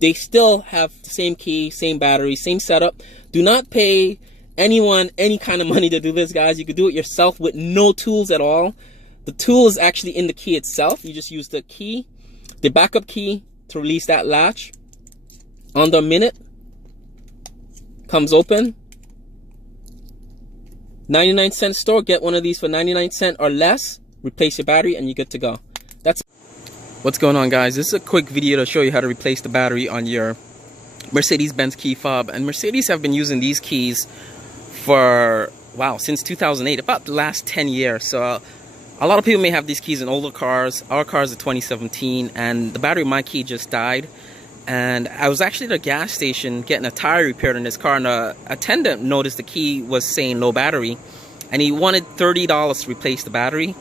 They still have the same key, same battery, same setup. Do not pay anyone any kind of money to do this, guys. You could do it yourself with no tools at all. The tool is actually in the key itself. You just use the key, the backup key, to release that latch. Under a minute, comes open. 99-cent store, get one of these for 99 cents or less, replace your battery, and you're good to go. That's what's going on, guys. This is a quick video to show you how to replace the battery on your Mercedes-Benz key fob. And Mercedes have been using these keys for, wow, since 2008, about the last 10 years. So a lot of people may have these keys in older cars. Our car is a 2017, and the battery of my key just died. And I was actually at a gas station getting a tire repaired in this car, and a attendant noticed the key was saying low battery, and he wanted $30 to replace the battery.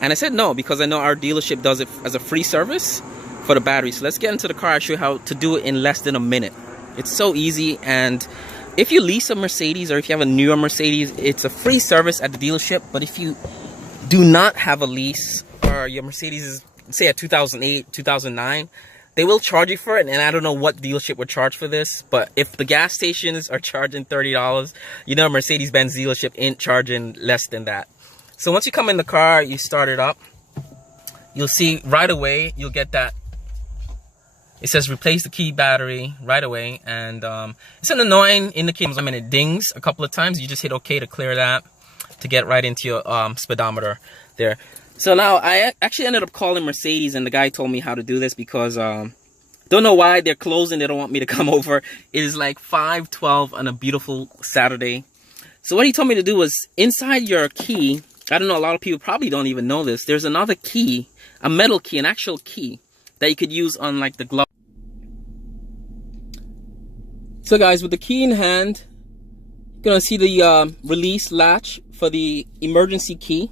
And I said no, because I know our dealership does it as a free service for the battery. So let's get into the car. I'll show you how to do it in less than a minute. It's so easy. And if you lease a Mercedes, or if you have a newer Mercedes, it's a free service at the dealership. But if you do not have a lease, or your Mercedes is, say, a 2008, 2009, they will charge you for it, and I don't know what dealership would charge for this, but if the gas stations are charging $30, you know Mercedes-Benz dealership ain't charging less than that. So once you come in the car, you start it up, you'll see right away, you'll get that, it says replace the key battery right away, and it's an annoying indicator. I mean, it dings a couple of times. You just hit OK to clear that, to get right into your speedometer there. So now, I actually ended up calling Mercedes, and the guy told me how to do this, because don't know why they're closing. They don't want me to come over. It is like 5:12 on a beautiful Saturday. So what he told me to do was, inside your key, I don't know, a lot of people probably don't even know this, there's another key, a metal key, an actual key, that you could use on like the glove. So guys, with the key in hand, you're going to see the release latch for the emergency key.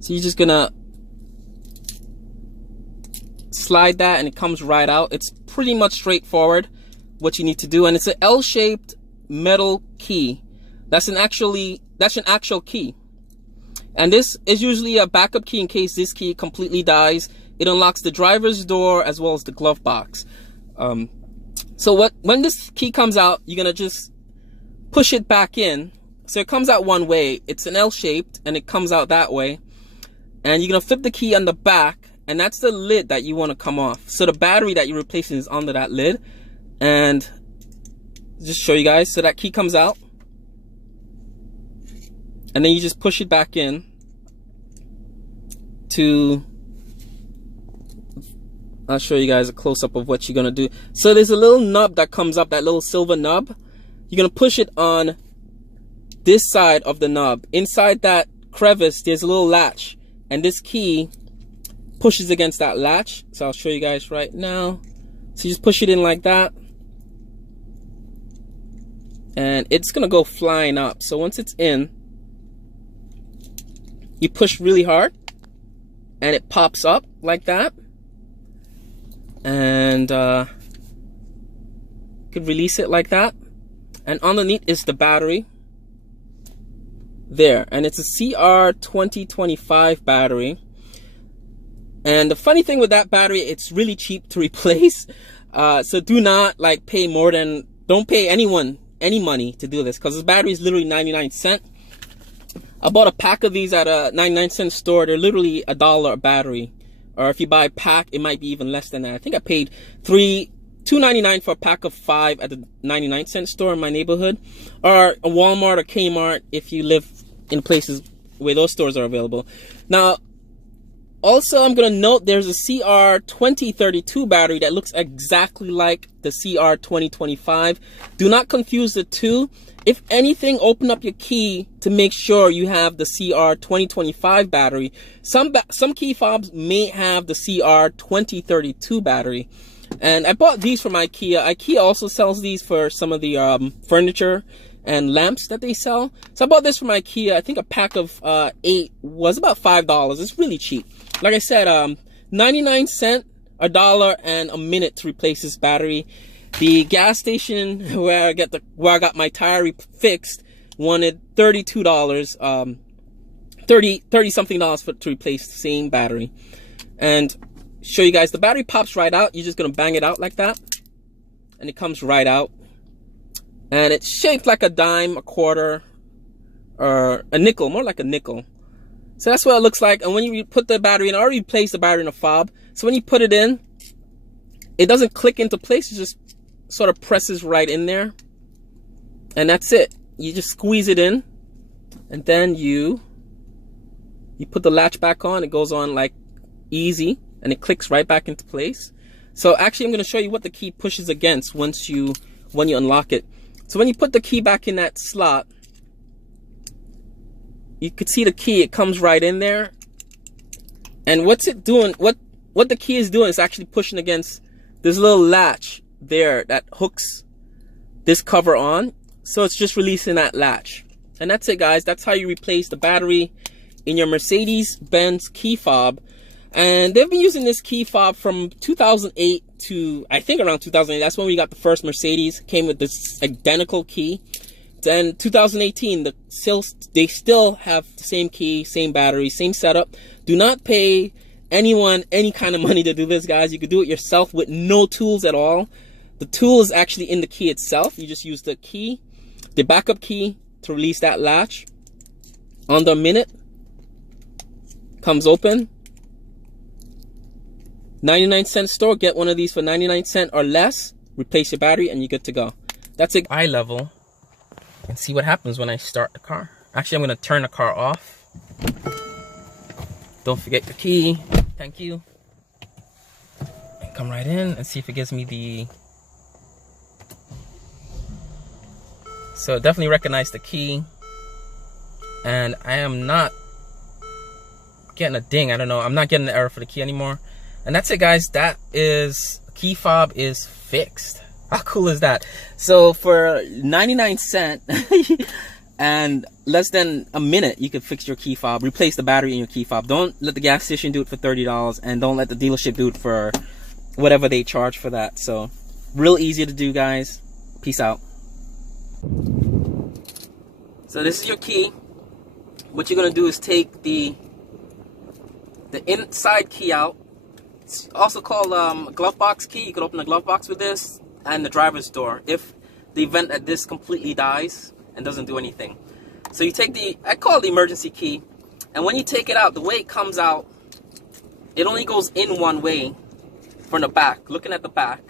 So you're just gonna slide that, and it comes right out. It's pretty much straightforward what you need to do, and it's an L-shaped metal key. That's an actual key, and this is usually a backup key in case this key completely dies. It unlocks the driver's door as well as the glove box. So when this key comes out, you're gonna just push it back in. So it comes out one way. It's an L-shaped, and it comes out that way. And you're going to flip the key on the back, and that's the lid that you want to come off. So the battery that you're replacing is under that lid. And just show you guys. So that key comes out, and then you just push it back in to, I'll show you guys a close-up of what you're going to do. So there's a little nub that comes up, that little silver nub. You're going to push it on this side of the nub. Inside that crevice, there's a little latch. And this key pushes against that latch. So I'll show you guys right now. So you just push it in like that, and it's gonna go flying up. So once it's in, you push really hard, and it pops up like that. And you could release it like that. And underneath is the battery. There, and it's a CR 2025 battery. And the funny thing with that battery, it's really cheap to replace. So do not like pay more than, don't pay anyone any money to do this, because this battery is literally 99 cents. I bought a pack of these at a 99-cent store. They're literally $1 a battery, or if you buy a pack, it might be even less than that. I think I paid $2.99 for a pack of 5 at the 99-cent store in my neighborhood, or a Walmart or Kmart if you live in places where those stores are available. Now, also, I'm going to note there's a CR 2032 battery that looks exactly like the CR 2025. Do not confuse the two. If anything, open up your key to make sure you have the CR 2025 battery. Some key fobs may have the CR 2032 battery. And I bought these from IKEA. IKEA also sells these for some of the furniture and lamps that they sell. So I bought this from IKEA. I think a pack of 8 was about $5. It's really cheap. Like I said, 99 cents, $1, and a minute to replace this battery. The gas station where I got my tire fixed wanted $32, 30 something dollars to replace the same battery. And show you guys, the battery pops right out. You're just gonna bang it out like that. and it comes right out. And it's shaped like a dime, a quarter, or a nickel, more like a nickel. So that's what it looks like. And when you put the battery in, I already placed the battery in a fob. So when you put it in, it doesn't click into place. It just sort of presses right in there. And that's it. You just squeeze it in. And then you put the latch back on. It goes on like easy. And it clicks right back into place. So actually, I'm going to show you what the key pushes against when you unlock it. So when you put the key back in that slot, you could see the key, it comes right in there. And what's it doing? What the key is doing is actually pushing against this little latch there that hooks this cover on. So it's just releasing that latch. And that's it, guys. That's how you replace the battery in your Mercedes-Benz key fob. And they've been using this key fob from 2008 to, I think, around 2008. That's when we got the first Mercedes. Came with this identical key. Then 2018, they still have the same key, same battery, same setup. Do not pay anyone any kind of money to do this, guys. You could do it yourself with no tools at all. The tool is actually in the key itself. You just use the key, the backup key, to release that latch. Under a minute, comes open. 99-cent store. Get one of these for 99 cents or less. Replace your battery and you're good to go. That's it. Eye level. And see what happens when I start the car. Actually, I'm going to turn the car off. Don't forget your key. Thank you. And come right in and see if it gives me the... So it definitely recognized the key. And I am not getting a ding. I don't know. I'm not getting an error for the key anymore. And that's it, guys. That is... Key fob is fixed. How cool is that? So for 99 cents and less than a minute, you can fix your key fob, replace the battery in your key fob. Don't let the gas station do it for $30, and don't let the dealership do it for whatever they charge for that. So real easy to do, guys. Peace out. So this is your key. What you're gonna do is take the inside key out. It's also called a glove box key. You could open the glove box with this. And the driver's door, if the event that this completely dies and doesn't do anything. So you take I call it the emergency key, and when you take it out, the way it comes out, it only goes in one way from the back, looking at the back,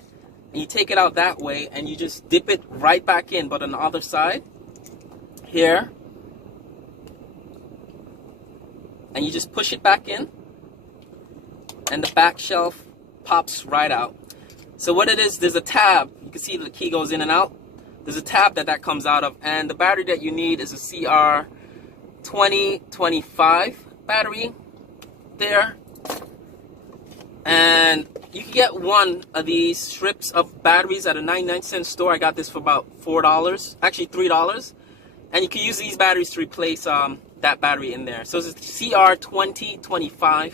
and you take it out that way, and you just dip it right back in, but on the other side, here, and you just push it back in, and the back shelf pops right out. So what it is, there's a tab. You can see the key goes in and out. There's a tab that comes out of, and the battery that you need is a CR2025 battery there. And you can get one of these strips of batteries at a 99-cent store. I got this for about $4, actually $3. And you can use these batteries to replace that battery in there. So it's a CR2025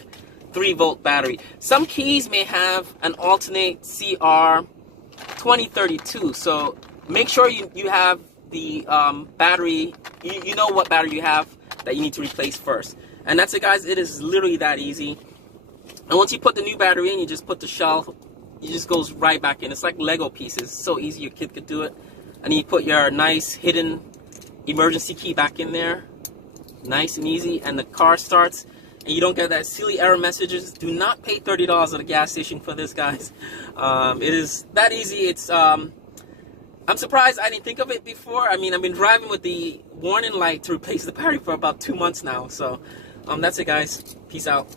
3-volt battery. Some keys may have an alternate CR2032, so make sure you have the battery, you know what battery you have that you need to replace first. And that's it, guys. It is literally that easy. And once you put the new battery in, you just put the shelf, it just goes right back in. It's like Lego pieces. It's so easy, your kid could do it. And then you put your nice hidden emergency key back in there, nice and easy, and the car starts. And you don't get that silly error messages. Do not pay $30 at a gas station for this, guys. It is that easy. It's I'm surprised I didn't think of it before. I mean, I've been driving with the warning light to replace the battery for about 2 months now. So that's it, guys. Peace out.